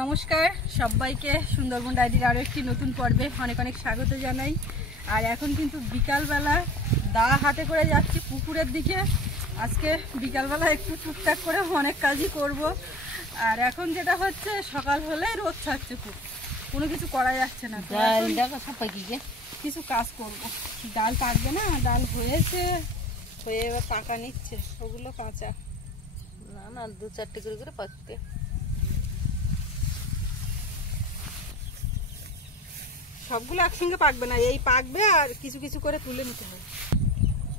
নমস্কার সবাইকে সুন্দরবন ডায়েরির আরও একটি নতুন পর্বে অনেক অনেক স্বাগত জানাই। আর এখন কিন্তু বিকালবেলা দা হাতে করে যাচ্ছি পুকুরের দিকে। আজকে বিকালবেলা একটু টুকটাক করে অনেক কাজই করব। আর এখন যেটা হচ্ছে সকাল হলেই রোদ থাকছে, খুব কোনো কিছু করা যাচ্ছে না। কিছু কাজ করব, ডাল পাকবে না, ডাল হয়েছে, হয়ে এবার পাকা নিচ্ছে, ওগুলো কাঁচা না না 2-4টে করে পাকতে। সবগুলো একসঙ্গে পাকবে না, এই পাকবে আর কিছু কিছু করে তুলে নিতে হবে।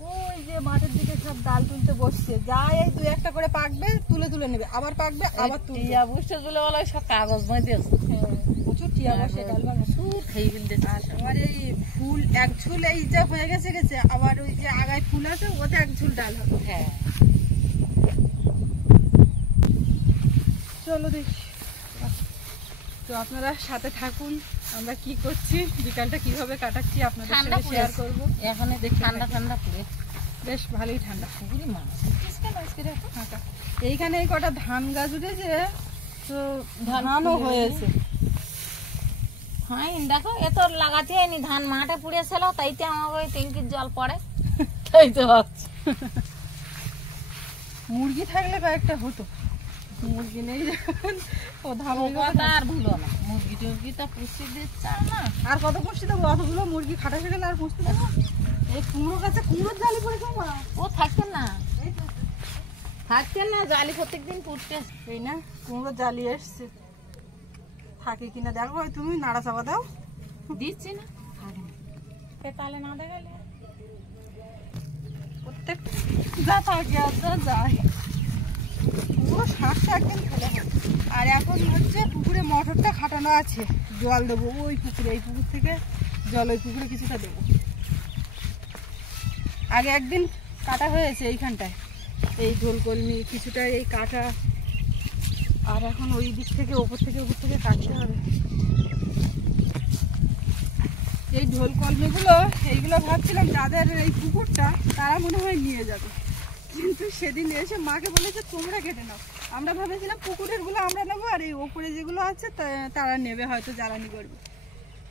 ওই যে মাঠের দিকে সব ডাল তুলতে বসছে, যা এই 2-1টা করে পাকবে তুলে তুলে নেবে, আবার পাকবে আবার তুলবে। টিয়া বসে গুলো বলা সব কাগজ মধ্যে আছে। হ্যাঁ প্রচুর টিয়া বসে ডাল প্রচুর খেয়ে ফেলতে। আমার এই ফুল এক ঝুল এই যা হয়ে গেছে গেছে, আবার ওই যে আগায় ফুল আছে ওতে এক ঝুল ডাল হবে। হ্যাঁ চলো দেখি, তো আপনারা সাথে থাকুন, আমরা কি করছি, বিকালটা কিভাবে কাটাচ্ছি আপনাদের সাথে শেয়ার করব। এখন দেখি ঠান্ডা ঠান্ডা পড়ে, বেশ ভালোই ঠান্ডা। পুকুরি মাছ ফাঁকা এইখানে এই কটা ধান গাছ উঠেছে, তো ধানও হয়েছে। হ্যাঁ দেখো এ তো লাগাতে হয়নি, ধান মাঠে পুড়েছিল, তাইতে আমাকে ওই ট্যাঙ্কির জল পড়ে, তাই তো ভাবছি। মুরগি থাকলে কয়েকটা হতো, মুরগি নেই যখন ও ধান আর ভুলো না, মুরগি টুরগি তো পুষতে দিচ্ছে না। আর কত পুষতে দেবো, অতগুলো মুরগি খাটা হয়ে গেলে আর পুষতে দেবো। এই কুমড়ো গাছে কুমড়োর জালি পড়েছে, ও থাকছে না থাকছে না, জালি প্রত্যেকদিন পুড়তে। এই না কুমড়ো জালি এসছে, থাকে কিনা দেখো, তুমি নাড়া চাপা দাও। দিচ্ছি না, তাহলে না দেখালে প্রত্যেক যা থাকে আর যা যায় পুরো শাকটা একদম ফেলে হয়। আর এখন হচ্ছে পুকুরে মটরটা খাটানো আছে, জল দেবো ওই পুকুরে, এই পুকুর থেকে জল ওই পুকুরে কিছুটা দেবো। আগে একদিন কাটা হয়েছে এইখানটায়, এই ঝোল কলমি কিছুটা এই কাটা, আর এখন ওই দিক থেকে উপর থেকে কাটতে হবে। এই ঢোল কলমিগুলো এইগুলো ভাবছিলাম যাদের এই পুকুরটা তারা মনে হয় নিয়ে যাবে, কিন্তু সেদিন এসে মাকে বলেছে তোমরা কেটে নাও। আমরা ভেবেছিলাম পুকুরের গুলো আমরা নেবো, আর এই ওপরে যেগুলো আছে তারা নেবে, হয়তো জ্বালানি করবে।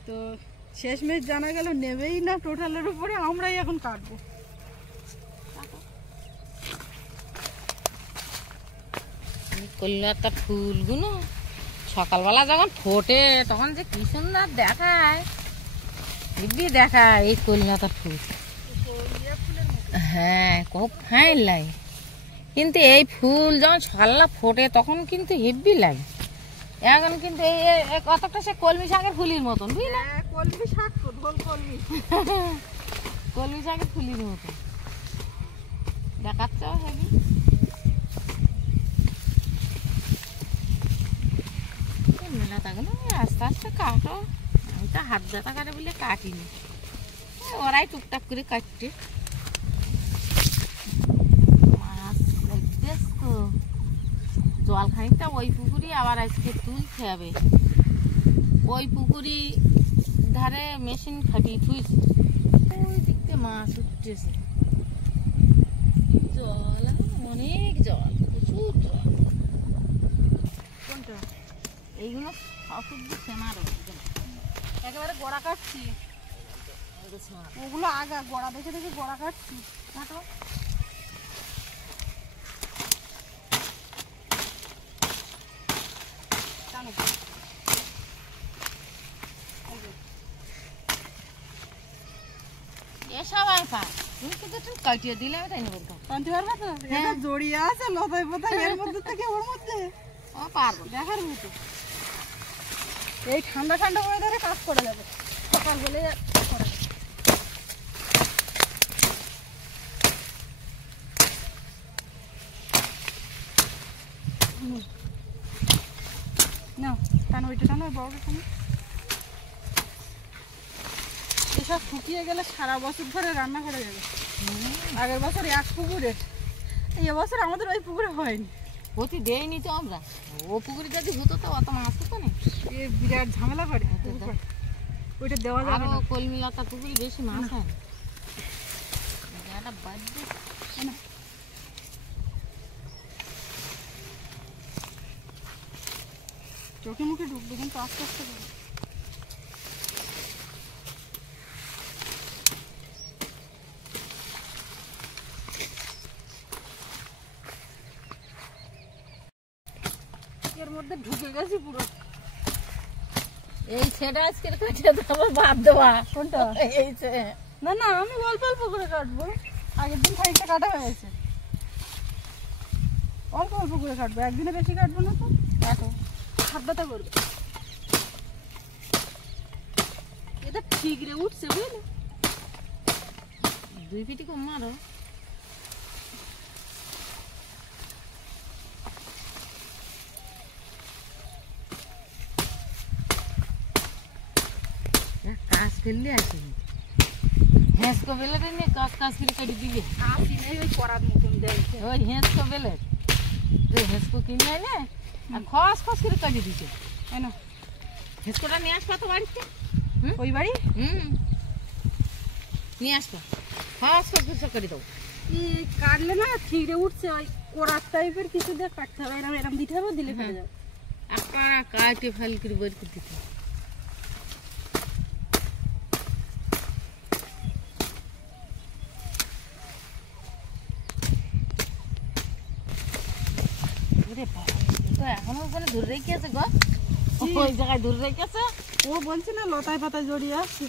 তো শেষমেশ জানা গেল নেবেই না, টোটালের উপরে আমরাই এখন কাটবো। কলিলতার ফুলগুলো সকালবেলা যখন ফোটে তখন যে কি সুন্দর দেখায়, হেব্বি দেখায় এই কলিলতার ফুল। হ্যাঁ খুব ফাইন লাগে, কিন্তু এই ফুল যখন সকালবেলা ফোটে তখন কিন্তু হেব্বি লাগে। এখন কিন্তু এই কতটা সে কলমি শাকের ফুলির মতন, বুঝলে? কলমি শাক তো ঢোল কলমি, কলমি শাকের ফুলির মতন দেখাচ্ছে হেব্বি। আস্তে আস্তে কাটো, আমি তো হাত ব্যথা করে বলে কাটিনি, ওরাই টুকটাক করে কাটছে। মাছ লাগছে তো, জল খানিকটা ওই পুকুরি আবার আজকে তুলতে হবে। ওই পুকুরি ধারে মেশিন খাটিয়ে থুইছে, ওই দিক থেকে মাছ উঠতেছে। জল অনেক জল, প্রচুর জল। কোনটা? এইগুলো অসুবিধা সেমার একেবারে গোড়া কাটছি, ওগুলো আগা গোড়া দেখে দেখে গোড়া কাটছি। কাটো সবাই পায়, তুমি কিন্তু একটু কাটিয়ে দিলে আমি তাই না বলতাম। কাটতে পারবে তো? এটা জড়িয়ে আছে লতায় পতায়, এর মধ্যে থেকে ওর মধ্যে ও পারবো দেখার মতো। এই ঠান্ডা ঠান্ডা ওয়েদারে কাজ করা যাবে, সকাল হলে করা যাবে। না টানো, ওইটা টানো, বড়টা টানো। এসব শুকিয়ে গেলে সারা বছর ধরে রান্না করা যাবে। আগের বছর এক পুকুরের, এই বছর আমাদের ওই পুকুরে হয়নি। ক্ষতি দেয়নি তো আমরা, ও পুকুরে যদি হতো তো অত মাছ হতো না। এ বিরাট ঝামেলা করে, ওইটা দেওয়া যাবে না। কলমি লতা পুকুরে বেশি মাছ হয় না, বাদ দিয়ে চোখে মুখে ঢুকবে, কিন্তু আস্তে আস্তে করে। এর মধ্যে ঢুকে গেছি পুরো। এই ছেটা আজকে কাটে দেবো, বাদ দেওয়া। কোনটা? এই ছে। না না, আমি অল্প অল্প করে কাটবো। আগের দিন খানিকটা কাটা হয়েছে, অল্প অল্প করে কাটবো, একদিনে বেশি কাটবো না। তো কাটো, হাত ব্যথা করবে। এটা ঠিকরে উঠছে, বুঝলি? 2 ফিটি কম মারো। কাজ ফেললে আসি হেঁসকো বেলে নিয়ে কাজ কাজ করে কেটে দিবি। আসি নেই, ওই করার মতন দেখছে। ওই হেঁসকো বেলে হেঁসকো কিনে এনে আর খস খস করে কেটে দিছে। কেন? হেঁসকোটা নিয়ে আসবা তো বাড়িতে। ওই বাড়ি নিয়ে আসবা, খস খস করে কেটে দেবো। কাটলে না ঠিকরে উঠছে, ওই কোরার টাইপের কিছু দিয়ে কাটতে হবে। এরম এরম দিতে হবে, দিলে কেটে যাবে। একটা কাটে ফাল করে বের করে দিতে। এখনো ওখানে ধরে রেখেছে গো, ওই জায়গায় ধরে রেখেছে। ও বলছে না লতায় পাতায় জড়িয়ে আসছে।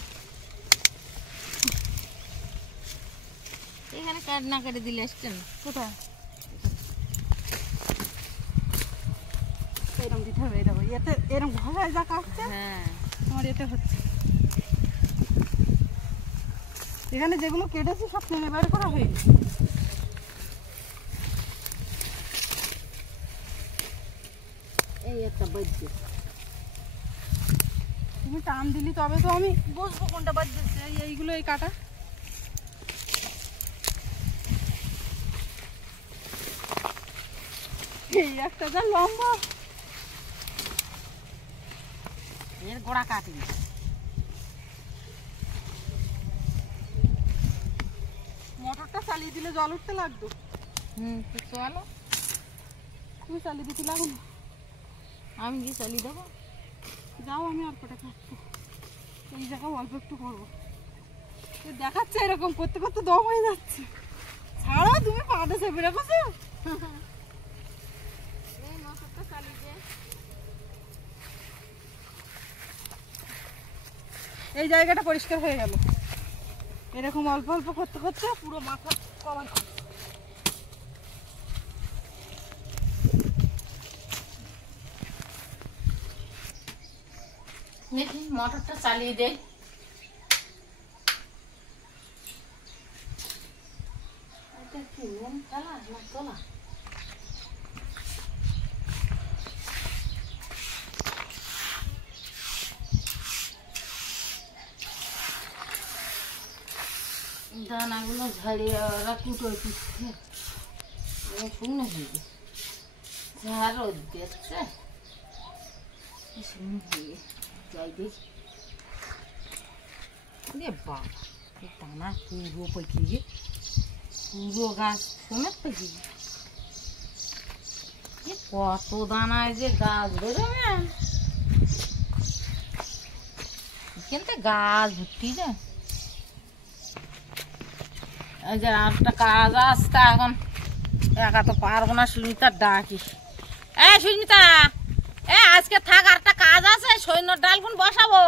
এখানে কাট না কেটে দিলে আসছেন কোথায়? এরম দিতে হবে, এই দেখো এতে এরম ঘষায় যা কাটছে, হ্যাঁ আমার এতে হচ্ছে। এখানে যেগুলো কেটেছি সব টেনে বের করা হয়নি। এই একটা বাজছে। তুমি টান দিলি তবে তো আমি বুঝবো কোনটা বাজছে। এইগুলো এই কাটা। এই একটা যা লম্বা, এর গোড়া কাটিনি। মোটরটা চালিয়ে দিলে জল উঠতে লাগতো। তো চলো, তুমি চালিয়ে দিতে লাগো না। আমি গিয়ে চালিয়ে দেবো। যাও, আমি অল্পটা কাটবো। এই জায়গায় অল্প একটু করবো। দেখাচ্ছে এরকম করতে করতে দম হয়ে যাচ্ছে। ছাড়ো, তুমি পাটা চেপে রেখেছো। এই মোটরটা চালিয়ে দে। এই জায়গাটা পরিষ্কার হয়ে গেল। এরকম অল্প অল্প করতে করতে পুরো মাথা কভার করে। দেখি মোটরটা চালিয়ে দে। এটা কি নুন ফেলা না তোলা? দানাগুলো ঝাড়িয়ে ওরা কুটো কুটছে, শুকনো হয়ে গেছে। যা রোদ দিচ্ছে শুকনো হয়ে যাই দেখি। রে বাবা, এই দানা পুরো পেকে গিয়ে, পুরো গাছ সমেত পেকে গিয়ে। কত দানায় যে গাছ বেরোবে, কিন্তু গাছ ভর্তি যায়। এই যে আরেকটা কাজ আসতে এখন একা তো পারবো না। সুস্মিতার ডাকি, সুস্মিতা, আজকে থাক, আরেকটা কাজ আছে। সৈন্যর ডাল কোন বসাবো,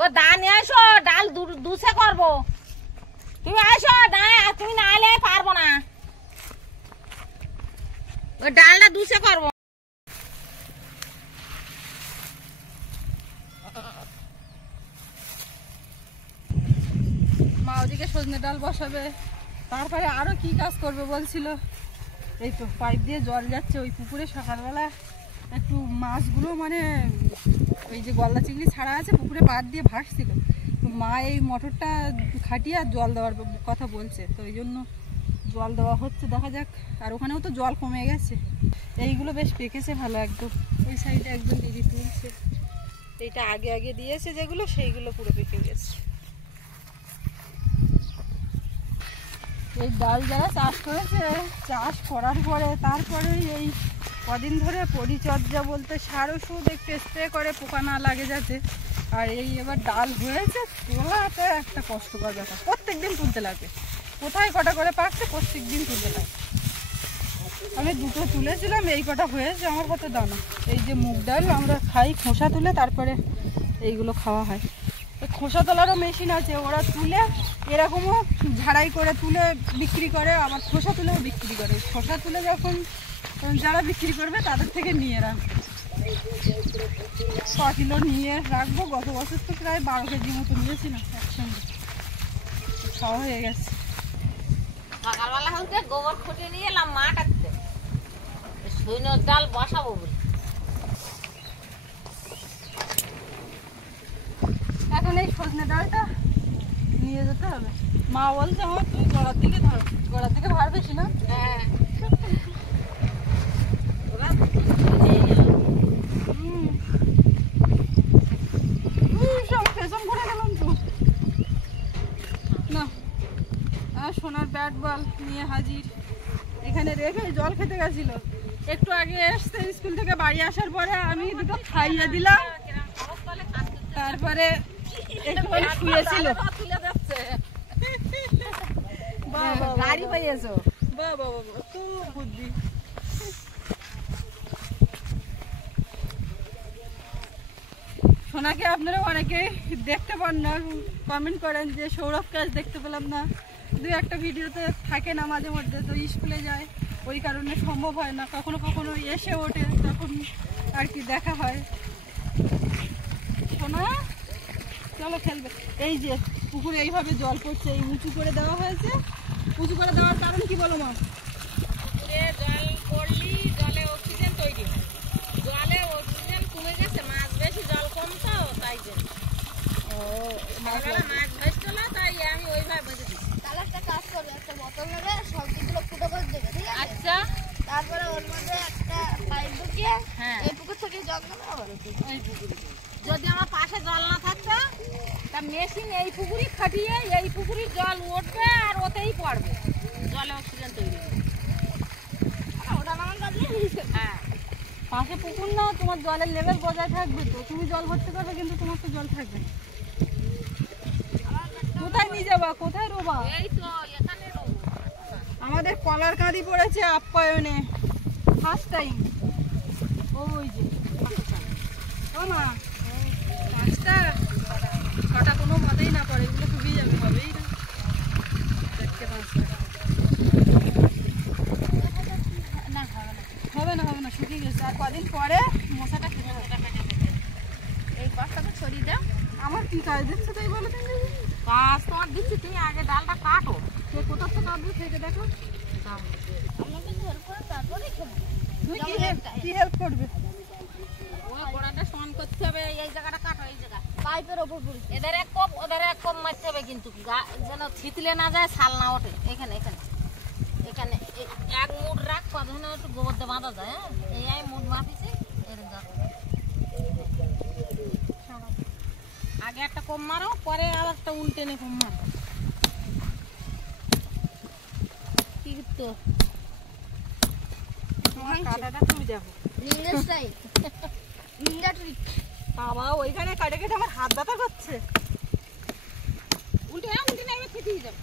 ও দা নিয়ে আসো, ডাল দুসে করবো। তুমি আসো, তুমি না এলে পারবো না, ওই ডালটা দুসে করবো। মা ওদিকে সজনে ডাল বসাবে, তারপরে আরো কি কাজ করবে বলছিল। এই তো পাইপ দিয়ে জল যাচ্ছে ওই পুকুরে। সকালবেলা একটু মাছগুলো মানে ওই যে গলদা চিংড়ি ছাড়া আছে পুকুরে পাড় দিয়ে ভাসছিল। তো মা এই মোটরটা খাটিয়ে আর জল দেওয়ার কথা বলছে, তো এই জন্য জল দেওয়া হচ্ছে। দেখা যাক। আর ওখানেও তো জল কমে গেছে। এইগুলো বেশ পেকেছে ভালো একদম। ওই সাইডে একজন দিদি তুলছে। এইটা আগে আগে দিয়েছে যেগুলো, সেইগুলো পুরো পেকে গেছে। এই ডাল যারা চাষ করেছে, চাষ করার পরে তারপরে এই কদিন ধরে পরিচর্যা বলতে সার ওষুধ একটু স্প্রে করে পোকা না লাগে যাতে। আর এই এবার ডাল হয়েছে, তোলাতে একটা কষ্টকর ব্যাপার, প্রত্যেকদিন তুলতে লাগে। কোথায় কটা করে পাকছে প্রত্যেকদিন তুলতে লাগে। আমি দুটো তুলেছিলাম, এই কটা হয়েছে আমার কত দানা। এই যে মুগ ডাল আমরা খাই খোসা তুলে, তারপরে এইগুলো খাওয়া হয়। খোসা তোলারও মেশিন আছে, ওরা তুলে এরকমও ঝাড়াই করে তুলে বিক্রি করে, আবার খোসা তুলেও বিক্রি করে। খোসা তুলে যখন যারা বিক্রি করবে তাদের থেকে নিয়ে রাখবো, 6 কিলো নিয়ে রাখবো। গত বছর তো প্রায় 12 কেজি মতো নিয়েছিলাম একসঙ্গে, খাওয়া হয়ে গেছে। সকালবেলা হচ্ছে গোবর খুঁটিয়ে নিয়ে এলাম মা কাটতে, সৈন্যর ডাল বসাবো বলে। এখন এই সজনে ডালটা নিয়ে যেতে হবে। মা বলছে আমার তুই গোড়ার দিকে ধর, গোড়ার দিকে ভার বেশি না। হ্যাঁ পেছন ঘুরে গেলাম তো না। সোনার ব্যাট বল নিয়ে হাজির, এখানে রেখে জল খেতে গেছিল। একটু আগে এসছে স্কুল থেকে, বাড়ি আসার পরে আমি দুটো খাইয়ে দিলাম, তারপরে একটু শুয়েছিল। গাড়ি পাইয়েছো? বাবা বাবা তো বুদ্ধি। সোনাকে আপনারা অনেকে দেখতে পান না, কমেন্ট করেন যে সৌরভকে আজ দেখতে পেলাম না। 2-1টা ভিডিওতে থাকে না মাঝে মধ্যে, তো স্কুলে যায় ওই কারণে সম্ভব হয় না। কখনো কখনো এসে ওঠে, তখন আর কি দেখা হয়। সোনা চলো খেলবে। এই যে পুকুরে এইভাবে জল পড়ছে, এই উঁচু করে দেওয়া হয়েছে। উঁচু করে দেওয়ার কারণ কি বলো মা? পুকুরে জল পড়লি জলে অক্সিজেন তৈরি হয়, জলে অক্সিজেন কমে গেছে, মাছ বেশি জল কম তো তাই জন্য। মাছ ধরছিল না, তাই আমি ওইভাবে বেঁধে দিচ্ছি। তাহলে একটা কাজ করবে, একটা বোতল নেবে, সবজিগুলো ফুটো করে দেবে, ঠিক আছে? আচ্ছা, তারপরে ওর মধ্যে একটা পাইপ ঢুকিয়ে হ্যাঁ এই পুকুর থেকে জল নেবে আবার এই পুকুরে। যদি আমার পাশে জল না থাকতো, তা মেশিন এই পুকুরি খাটিয়ে এই পুকুরি জল উঠবে আর ওতেই পড়বে, জলে অক্সিজেন তৈরি হবে। ওটা নামান কাটলে হ্যাঁ, পাশে পুকুর না, তোমার জলের লেভেল বজায় থাকবে তো। তুমি জল ভর্তি করবে কিন্তু তোমার তো জল থাকবে না। কোথায় নিয়ে যাবা, কোথায় রোবা? এই তো এখানে রোবো। আমাদের কলার কাঁদি পড়েছে আপ্যায়নে, ফার্স্ট টাইম। ওই যে ও মা, 5টা 6টা কোনো মতেই না পড়ে, এগুলো ডুবিয়ে যাবে, হবেই না। দেখতে 5টা না হবে না, হবে না, হবে না, শুকিয়ে গেছে। আর কদিন পরে মশাটা খেতে হবে। এই পাশটাকে ছড়িয়ে দাও। আমার কি কাজ দিচ্ছে তাই বলে দিন। কাজ তোমার দিচ্ছি, তুমি আগে ডালটা কাটো। সে কোথা থেকে আসবে থেকে দেখো। আমাকে ধরে করে তারপরে খেলবে। তুমি কি হেল্প করবে? ওই গোড়াটা সমান করতে হবে, এই জায়গাটা কাটো, এই জায়গা পাইপের ওপর পড়ে এদের এক কপ ওদের এক কপ মারতে হবে, কিন্তু যেন ছিতলে না যায়, ছাল না ওঠে। এখানে এখানে এখানে এক মুঠ রাখ, কতক্ষণ একটু গোবর দিয়ে বাঁধা যায়। হ্যাঁ, এই মুঠ বাঁধিছি। আগে একটা কম মারো, পরে আবার একটা উল্টে নে কম মারো। কি তো তোমার কাটাটা তুমি দেখো। নিঙ্গা স্টাইল, নিঙ্গা ট্রিক। বাবা ওইখানে কাটে কেটে আমার হাত ব্যথা করছে। উল্টে না, উল্টে না, এবার ফেটে যাবে।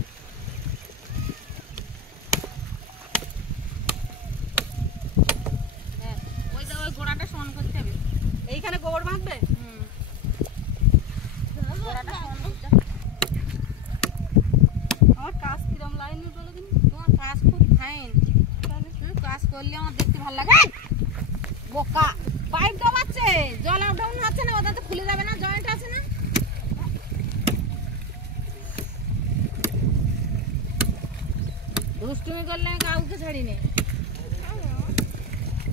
হ্যাঁ, ওই গোড়াটা সমান করতে হবে। এইখানে গোবর বাঁধবে। গোড়াটা সমান করতে হবে। আমার কাজ কিরম লাইনি বলে দিন। তোমার কাজ খুব ফাইন, তুমি কাজ করলে আমার দেখতে ভালো লাগে। বোকা পাইপ জমাচ্ছে, জল আপ ডাউন হচ্ছে না, ওটা তো খুলে যাবে না, জয়েন্ট আছে না। দুষ্টুমি করলে কাউকে ছাড়ি নে,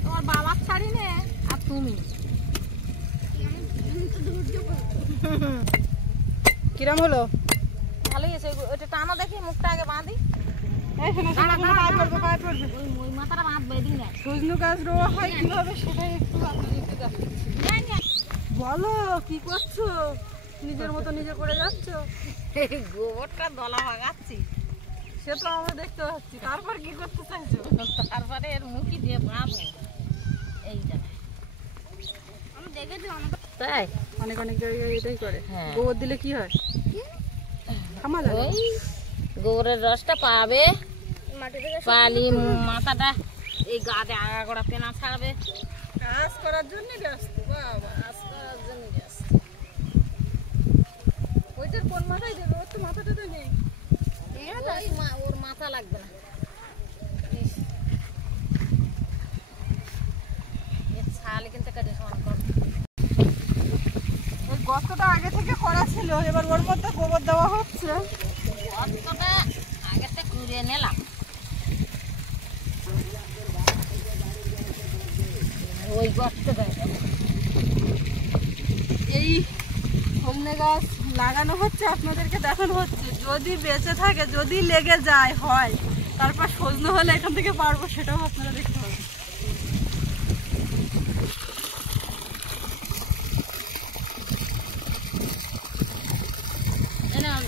তোমার বাবার ছাড়ি নে, আর তুমি কিরম হলো? ভালোই আছে। ওইটা টানো দেখি, মুখটা আগে বাঁধি। এই শোনো, দাঁড়া, শোনো, দাঁড়া, পায়ে পড়বে, পায়ে পড়বে। ওই মাথাটা বাঁধবে, এদিক না। সজনু গাছ রোয়া হয় কিভাবে সেটাই একটু আপনাদেরকে দেখাচ্ছি। বলো কি করছো? নিজের মতো নিজে করে যাচ্ছ। এই গোবরটা দলা ভাগাচ্ছি, সে তো আমরা দেখতে পাচ্ছি। তারপর কি করতে চাইছো? তারপরে এর মুখি দিয়ে বাঁধবো। দেখেছি অনেক। তাই অনেক অনেক জায়গায় এটাই করে। হ্যাঁ। গোবর দিলে কি হয়? খামা যায়। ওই গোবরের রসটা পাবে, মাটি থেকে পালি মাথাটা এই গাতে আগাগোড়া পেনা ছাড়বে। কাজ করার জন্য ব্যস্ত বাবা। কাজ করার জন্য ব্যস্ত। ওইটার কোন মাথায় দেবে? ওর তো মাথাটা তো নেই। ওর মাথা লাগবে না, এর ছাল কিন্তু কেটে সমান করবে। ওই গর্তটা আগে থেকে করা ছিল, এবার ওর মধ্যে গোবর দেওয়া হচ্ছে। গর্তটা আগেতে কুড়িয়ে নিলাম, ওই গর্তটা এই সজনে গাছ লাগানো হচ্ছে, আপনাদেরকে দেখানো হচ্ছে। যদি বেঁচে থাকে, যদি লেগে যায় হয়, তারপর সজনে হলে এখান থেকে পারবো, সেটাও আপনারা দেখতে হবে।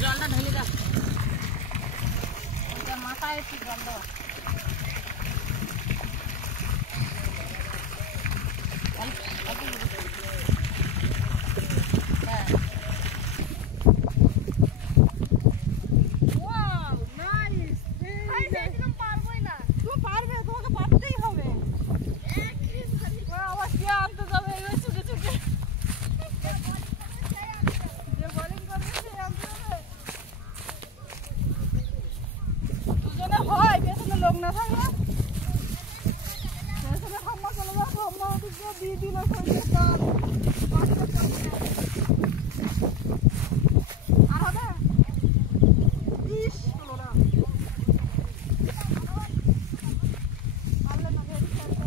জলটা ঢেলে দাও, মাথায় একটু জল দেওয়া। হ্যাঁ Wow, nice! আমি সেরকম পারবোই না। তুমি পারবে, তোমাকে পারতেই হবে। একই ভারী। আবার কে আনতে যাবে এইভাবে ছুটে ছুটে? যে বোলিং করবে সে আনতে যাবে। দুজনে হয়, পেছনে লোক না থাকলে। পেছনে ঠাম্মা চলে যাও, ঠাম্মা ওদিকে দিয়ে দিল সরষের তেল। আর হবে? ইস, হলো না। পারলে না, ভেরি সরষে।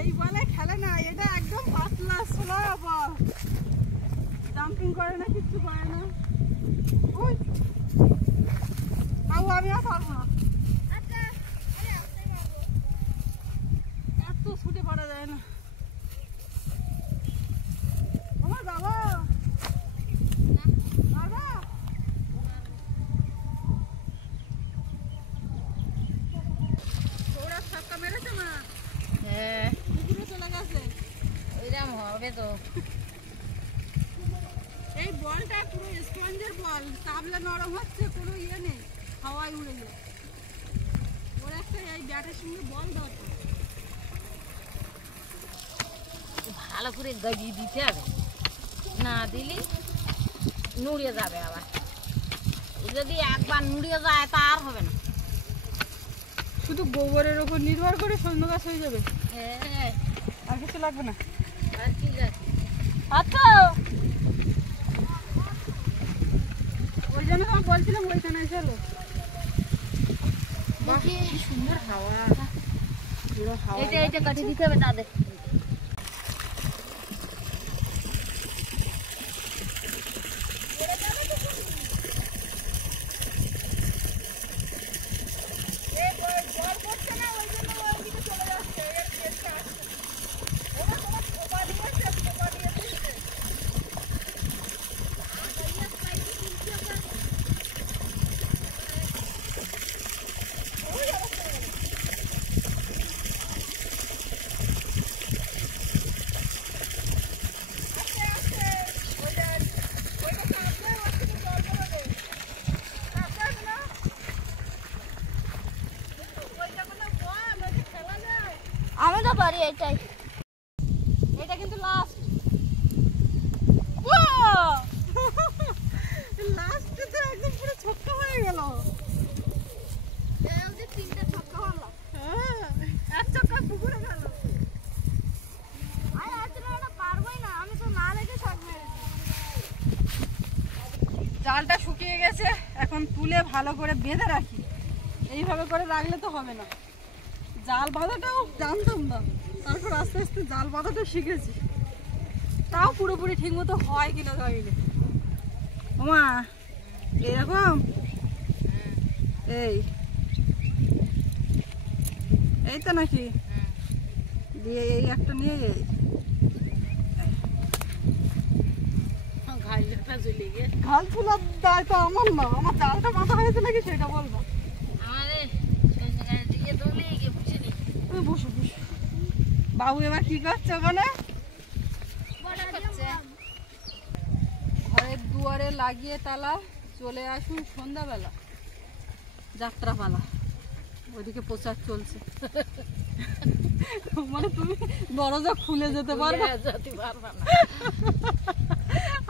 এই বলে খেলে না, এটা একদম পাতলা সোলা বল। জাম্পিং করে না, কিচ্ছু করে না। ওই বাবু, আমি আর পারবো না, আচ্ছা, আমি আসতেই পারবো। এত ছুটে পারা যায় না। আমার বাবা পারবা? ওরা ধাক্কা মেরেছে না, হ্যাঁ পুকুরে চলে গেছে। ওইরকম হবে তো। এই বলটা পুরো স্পঞ্জের বল, তাবলা নরম হচ্ছে, কোনো ইয়ে নেই, হাওয়ায় উড়ে যায়। ওর একটা এই ব্যাটের সঙ্গে বল দরকার। ভালো করে গজিয়ে দিতে হবে, না দিলে নুড়িয়ে যাবে। আবার যদি একবার নুড়িয়ে যায় তা আর হবে না। শুধু গোবরের ওপর নির্ভর করে সজনে গাছ হয়ে যাবে, হ্যাঁ আর কিছু লাগবে না। আর ঠিক আছে। আচ্ছা, ওই জন্য তো আমি বলছিলাম ওইখানে চলো। বাহ, কি সুন্দর হাওয়া, পুরো হাওয়া। এটা কাটিয়ে দিতে হবে তাদের। আমি তো পারি এটাই। এটা কিন্তু লাস্ট, লাস্টে তো একদম পুরো ছক্কা হয়ে গেল। তিনটা ছক্কা মারলাম। হ্যাঁ, এক ছক্কা পুকুরে গেল। আমি আসলে ওটা পারবোই না, আমি তো না লেগে শট মেরেছি। জালটা শুকিয়ে গেছে, এখন তুলে ভালো করে বেঁধে রাখি। এইভাবে করে রাখলে তো হবে না। জাল বাঁধাটাও জানতাম না, তারপর আস্তে আস্তে জাল বাঁধাটা শিখেছি। তাও পুরোপুরি ঠিক মতো হয় কিনা জানি না। ওমা, এরকম এই এই তো নাকি দিয়ে এই একটা নিয়ে এই ঘাইলেটা জ্বলে গিয়ে ঘাল তোলার দায়িত্ব আমার না, আমার জালটা বাঁধা হয়ে নাকি সেটা বলবো। আমাদের সন্ধ্যাকারের দিকে দৌড়ে গিয়ে বুঝে নি। তুমি বসো বসো। বাবু এবার কি করছে ওখানে? ঘরের দুয়ারে লাগিয়ে তালা, চলে আসুন সন্ধ্যাবেলা, যাত্রাপালা। ওইদিকে প্রচার চলছে। মানে তুমি দরজা খুলে যেতে পারবে? যেতে পারবা না।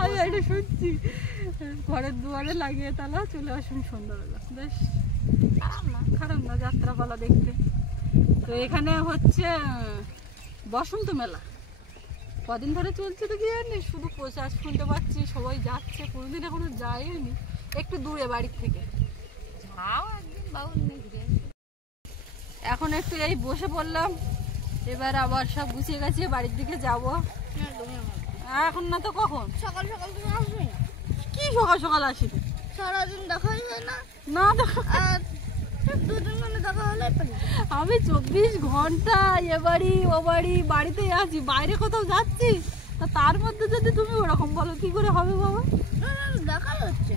আমি এটা শুনছি, ঘরের দুয়ারে লাগিয়ে তালা, চলে আসুন সন্ধ্যাবেলা। বেশ খারাপ না যাত্রাপালা দেখতে। তো এখানে হচ্ছে বসন্ত মেলা, কদিন ধরে চলছে তো কি জানি, শুধু প্রচার শুনতে পাচ্ছি, সবাই যাচ্ছে, কোনোদিন এখনো যায়নি, একটু দূরে বাড়ির থেকে। যাও একদিন বাবু নিয়ে ঘুরে। এখন একটু এই বসে পড়লাম, এবার আবার সব গুছিয়ে গাছিয়ে বাড়ির দিকে যাবো। এখন না তো কখন? সকাল সকাল তুমি আসবে না? কি সকাল সকাল আসি? সারাদিন দেখাই হয় না। না দেখো, আর দুদিন মানে দেখা হলে আমি 24 ঘন্টা এ বাড়ি ও বাড়ি, বাড়িতেই আছি, বাইরে কোথাও যাচ্ছি? তা তার মধ্যে যদি তুমি ওরকম বলো কি করে হবে বাবা? দেখাই হচ্ছে।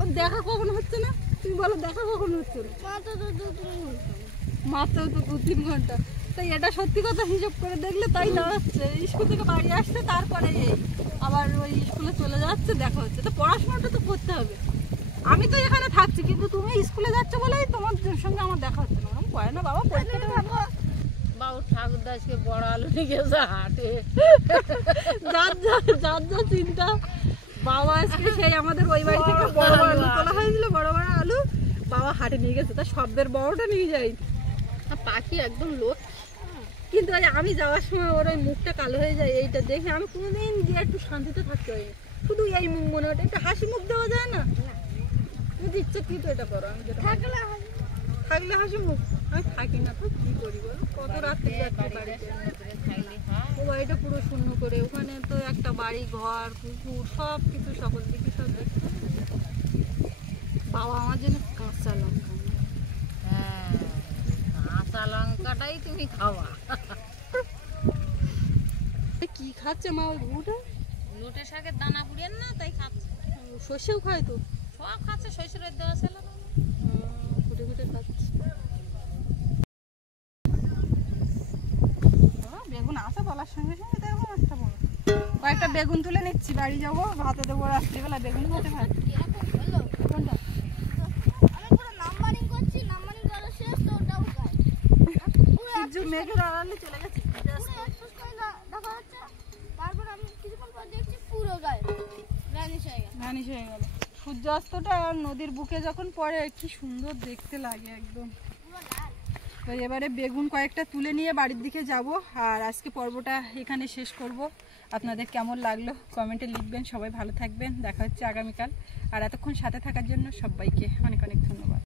ও দেখা কখন হচ্ছে না? তুমি বলো দেখা কখন হচ্ছে না? মাত্র তো 2-3 ঘন্টা। মাত্র তো 2-3 ঘন্টা। তাই এটা সত্যি কথা হিসাব করে দেখলে তাই দাঁড়াচ্ছে, স্কুল থেকে বাড়ি আসছে, তারপরে এই আবার ওই স্কুলে চলে যাচ্ছে, দেখা হচ্ছে। তো পড়াশোনাটা তো করতে হবে। আমি তো এখানে থাকছি, কিন্তু তুমি স্কুলে যাচ্ছ বলেই তোমার সঙ্গে আমার দেখা হচ্ছে না। ওরকম করে না বাবা, পরীক্ষাটা ভালো। বাবু ঠাকুর দাসকে বড় আলু নিয়ে গেছে হাটে। যার যা চিন্তা। বাবা আজকে সেই আমাদের ওই বাড়ি থেকে বড় বড় আলু তোলা হয়েছিল, বড় বড় আলু বাবা হাটে নিয়ে গেছে। তা শব্দের বড়টা নিয়ে যাই, পাখি একদম লোক। কিন্তু আমি যাওয়ার সময় ওর ওই মুখটা কালো হয়ে যায়, এইটা দেখে আমি কোনোদিন গিয়ে একটু শান্তিতে থাকতে পারি। শুধু এই মুখ মনে ওঠে, একটা হাসি মুখ দেওয়া যায় না? যদি ইচ্ছে কি তো এটা করো, আমি যেটা থাকলে হাসি মুখ। আমি থাকি না তো কি করি বলো, কত রাত্রি যাচ্ছি বাড়িতে। ও বাড়িটা পুরো শূন্য করে, ওখানে তো একটা বাড়ি, ঘর, পুকুর, সব কিছু সকল দিকে সব দেখতে। বাবা আমার জন্য কাঁচা লঙ্কা, হ্যাঁ কাঁচা লঙ্কাটাই তুমি খাওয়া। কি খাচ্ছে মা ওই ঘুটে? লোটে শাকের দানা পুড়েন না, তাই খাচ্ছে। সর্ষেও খায় তো, সব খাচ্ছে, শ্বশুরের দেওয়া ছিল না। ঘুটে ঘুটে খাচ্ছে। বেগুন আসে বলার সঙ্গে সঙ্গে দেখো একটা বড় কয়েকটা বেগুন তুলে নিচ্ছি, বাড়ি যাবো, ভাতে দেবো রাত্রিবেলা, বেগুন ভাতে খাই। কোনটা? আমি পুরো নাম্বারিং করছি, নাম্বারিং করা শেষ তো ওটাও গায়। সূর্য মেঘের আড়ালে চলে গেছে, পুরো এক্সপোজ করে দেখা হচ্ছে। তারপর আমি কিছুক্ষণ পর দেখছি পুরো গায়ে ভ্যানিশ হয়ে গেল। ভ্যানিশ হয়ে গেল। সূর্যাস্তটা আর নদীর বুকে যখন পড়ে কি সুন্দর দেখতে লাগে একদম। পুরো লাল। তো এবারে বেগুন কয়েকটা তুলে নিয়ে বাড়ির দিকে যাব, আর আজকে পর্বটা এখানে শেষ করব। আপনাদের কেমন লাগলো কমেন্টে লিখবেন। সবাই ভালো থাকবেন, দেখা হচ্ছে আগামীকাল। আর এতক্ষণ সাথে থাকার জন্য সবাইকে অনেক অনেক ধন্যবাদ।